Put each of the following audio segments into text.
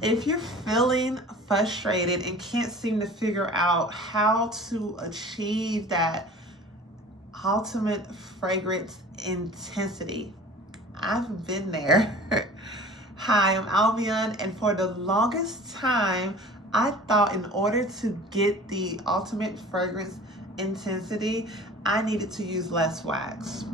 If you're feeling frustrated and can't seem to figure out how to achieve that ultimate fragrance intensity, I've been there. Hi, I'm Alvion, and for the longest time, I thought in order to get the ultimate fragrance intensity, I needed to use less wax.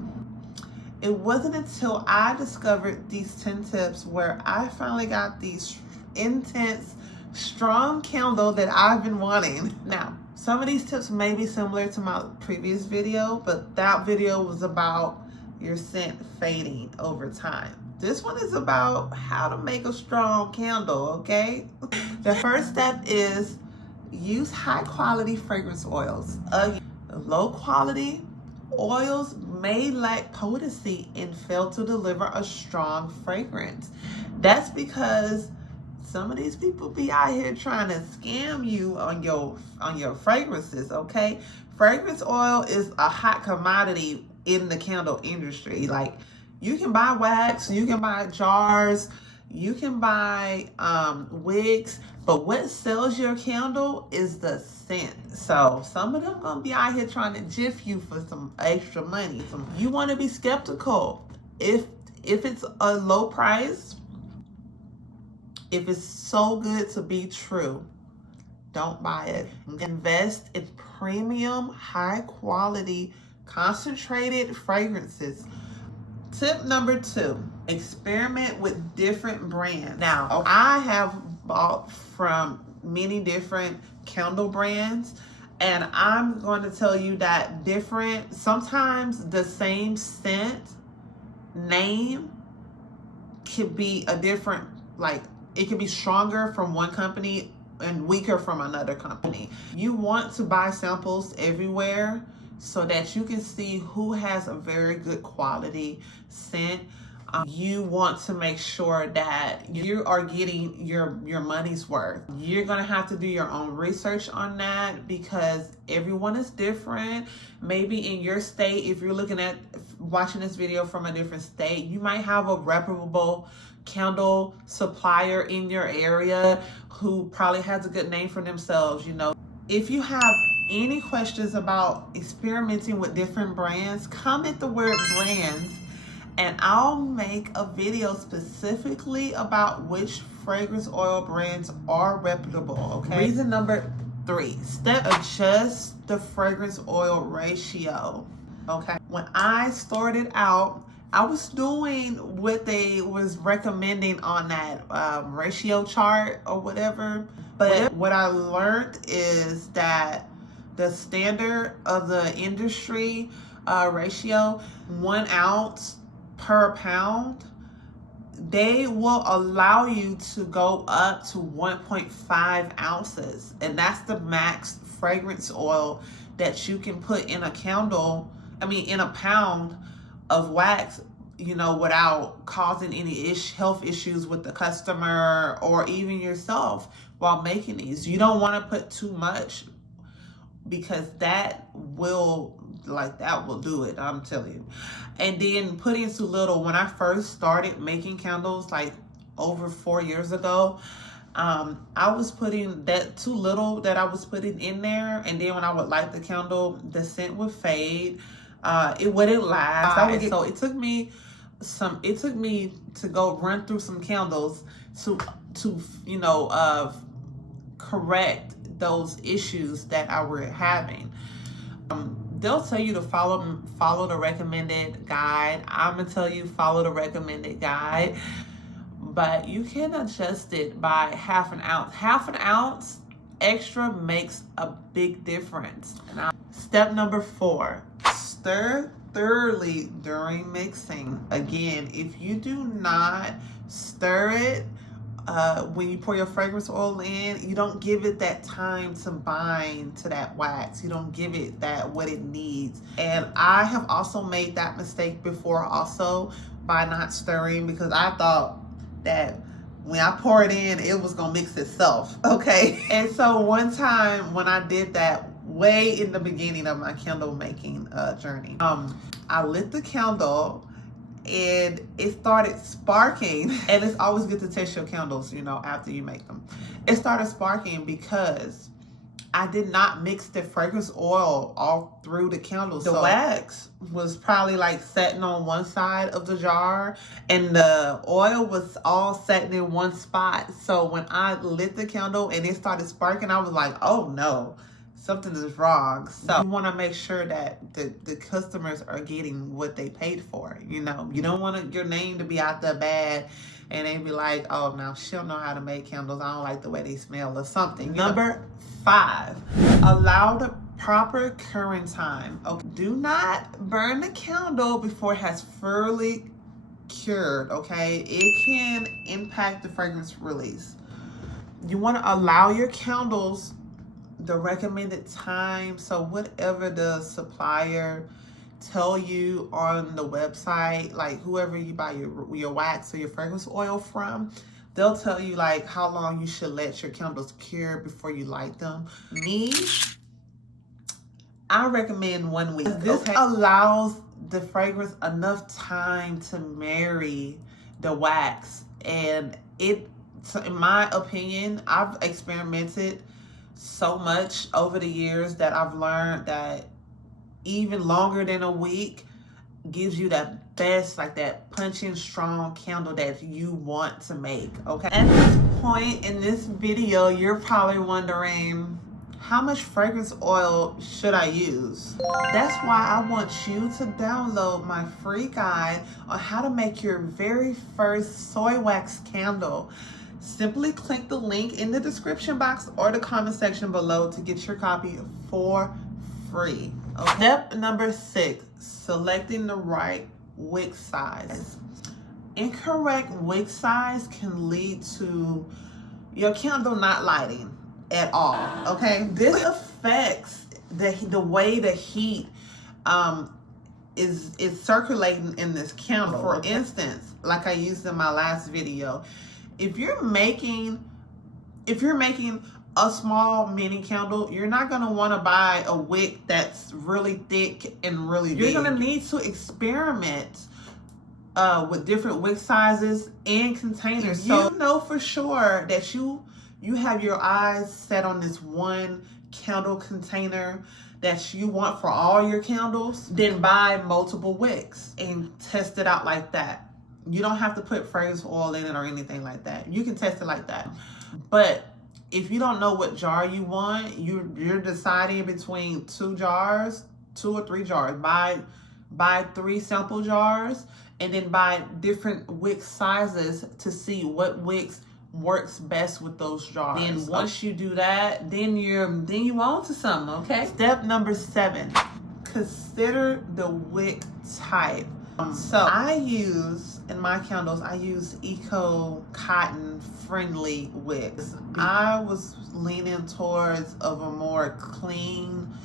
It wasn't until I discovered these 10 tips where I finally got these intense, strong candle that I've been wanting. Now, some of these tips may be similar to my previous video, but that video was about your scent fading over time. This one is about how to make a strong candle, okay? The first step is use high quality fragrance oils. Low quality oils may lack potency and fail to deliver a strong fragrance. That's because some of these people be out here trying to scam you on your fragrances, okay? Fragrance oil is a hot commodity in the candle industry. Like, you can buy wax, you can buy jars, you can buy wicks, but what sells your candle is the scent. So some of them gonna be out here trying to jiff you for some extra money. You want to be skeptical. If it's a low price, if it's so good to be true, don't buy it. Invest in premium, high quality, concentrated fragrances. Tip number 2, experiment with different brands. Now, I have bought from many different candle brands, and I'm going to tell you that sometimes the same scent name could be a different, like, it could be stronger from one company and weaker from another company. You want to buy samples everywhere so that you can see who has a very good quality scent. You want to make sure that you are getting your money's worth. You're gonna have to do your own research on that because everyone is different. Maybe in your state, if you're watching this video from a different state, you might have a reputable candle supplier in your area who probably has a good name for themselves, you know. If you have any questions about experimenting with different brands, comment the word brands and I'll make a video specifically about which fragrance oil brands are reputable, okay? Reason number 3, adjust the fragrance oil ratio, okay? When I started out, I was doing what they was recommending on that ratio chart or whatever. But what I learned is that the standard of the industry ratio, 1 ounce per pound, they will allow you to go up to 1.5 ounces. And that's the max fragrance oil that you can put in a in a pound of wax, you know, without causing any health issues with the customer or even yourself while making these. You don't want to put too much because that will do it, I'm telling you. And then putting too little. When I first started making candles, like over 4 years ago, I was putting that too little that I was putting in there, and then when I would light the candle, the scent would fade. It wouldn't last. So it took me to go run through some candles to correct those issues that I were having. They'll tell you to follow the recommended guide. I'm gonna tell you follow the recommended guide, but you can adjust it by half an ounce. Half an ounce extra makes a big difference. Step number 4, stir thoroughly during mixing. Again, if you do not stir it when you pour your fragrance oil in, you don't give it that time to bind to that wax. You don't give it what it needs. And I have also made that mistake before also by not stirring, because I thought that when I pour it in, it was gonna mix itself, okay? And so one time when I did that, way in the beginning of my candle making journey, I lit the candle and it started sparking. And it's always good to test your candles, you know, after you make them. It started sparking because I did not mix the fragrance oil all through the candles. The wax was probably like setting on one side of the jar, and the oil was all setting in one spot. So when I lit the candle and it started sparking, I was like, oh no, something is wrong. So you want to make sure that the customers are getting what they paid for. You know, you don't want your name to be out there bad and they be like, oh, now she don't know how to make candles. I don't like the way they smell or something. Number 5, allow the proper curing time. Okay, do not burn the candle before it has fully cured, okay? It can impact the fragrance release. You want to allow your candles the recommended time. So whatever the supplier tell you on the website, like whoever you buy your wax or your fragrance oil from, they'll tell you like how long you should let your candles cure before you light them. Me, I recommend 1 week. This allows the fragrance enough time to marry the wax, and so in my opinion, I've experimented so much over the years that I've learned that even longer than a week gives you that best, like that punching strong candle that you want to make, okay? At this point in this video, you're probably wondering, how much fragrance oil should I use? That's why I want you to download my free guide on how to make your very first soy wax candle. Simply click the link in the description box or the comment section below to get your copy for free. Okay. Step number 6, selecting the right wick size. Incorrect wick size can lead to your candle not lighting at all, okay? This affects the way the heat is circulating in this candle. For instance, like I used in my last video, if you're making a small mini candle, you're not gonna want to buy a wick that's really thick and really big. You're gonna need to experiment with different wick sizes and containers. So you know for sure that you have your eyes set on this one candle container that you want for all your candles, then buy multiple wicks and test it out like that. You don't have to put fragrance oil in it or anything like that. You can test it like that. But if you don't know what jar you want, you're deciding between 2 or 3 jars. Buy 3 sample jars and then buy different wick sizes to see what wicks works best with those jars. Then once you do that, then you on to something, okay? Step number 7, consider the wick type. So I use, in my candles, I use eco cotton friendly wicks. I was leaning towards of a more clean,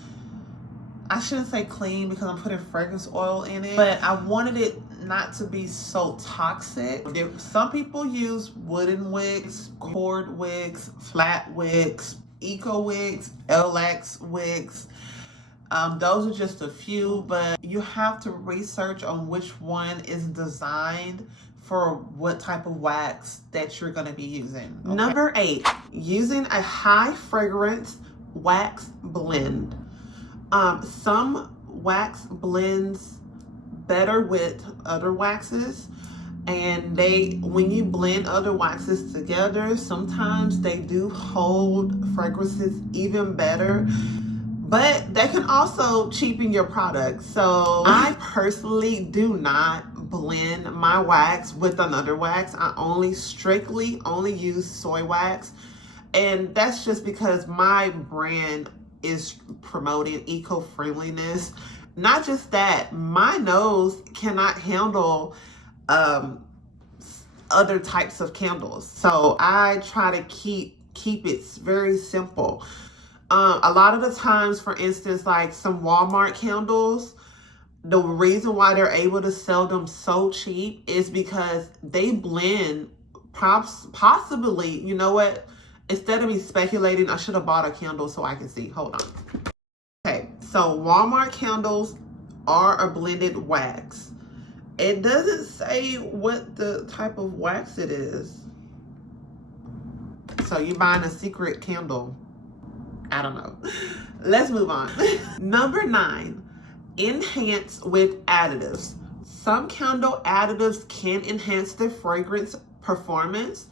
I shouldn't say clean because I'm putting fragrance oil in it, but I wanted it not to be so toxic. Some people use wooden wicks, cord wicks, flat wicks, eco wicks, LX wicks. Those are just a few, but you have to research on which one is designed for what type of wax that you're going to be using. Okay? Number 8, using a high fragrance wax blend. Some wax blends better with other waxes, and when you blend other waxes together, sometimes they do hold fragrances even better. But that can also cheapen your product. So I personally do not blend my wax with another wax. I strictly only use soy wax. And that's just because my brand is promoting eco-friendliness. Not just that, my nose cannot handle other types of candles. So I try to keep it very simple. A lot of the times, for instance, like some Walmart candles, the reason why they're able to sell them so cheap is because they blend possibly, you know what? Instead of me speculating, I should have bought a candle so I can see. Hold on. Okay, so Walmart candles are a blended wax. It doesn't say what the type of wax it is. So you're buying a secret candle. I don't know. Let's move on. Number 9, enhance with additives. Some candle additives can enhance the fragrance performance.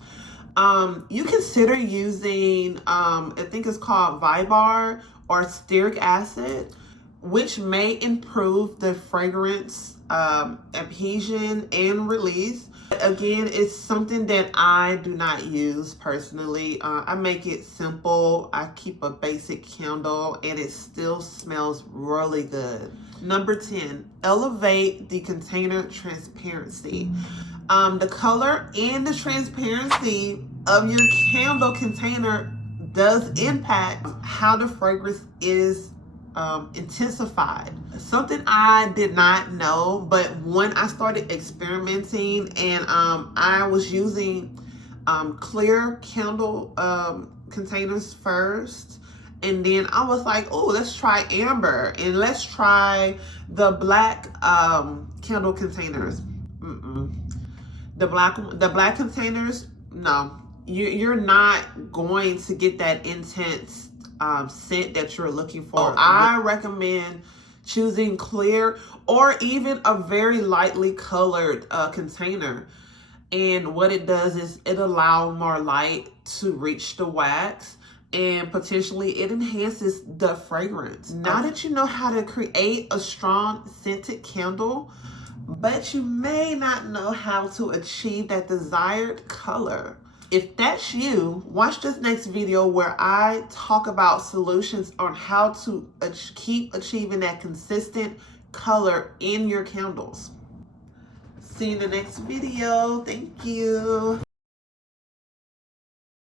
You consider using, I think it's called Vibar or stearic acid, which may improve the fragrance adhesion and release. Again, it's something that I do not use personally. I make it simple. I keep a basic candle and it still smells really good. Number 10, elevate the container transparency. The color and the transparency of your candle container does impact how the fragrance is intensified. Something I did not know, but when I started experimenting and I was using clear candle containers first, and then I was like, oh, let's try amber and let's try the black candle containers. The black containers, no, you're not going to get that intense scent that you're looking for. I recommend choosing clear or even a very lightly colored container. And what it does is it allows more light to reach the wax, and potentially it enhances the fragrance. Now that you know how to create a strong scented candle, but you may not know how to achieve that desired color. If that's you, watch this next video where I talk about solutions on how to keep achieving that consistent color in your candles. See you in the next video. Thank you.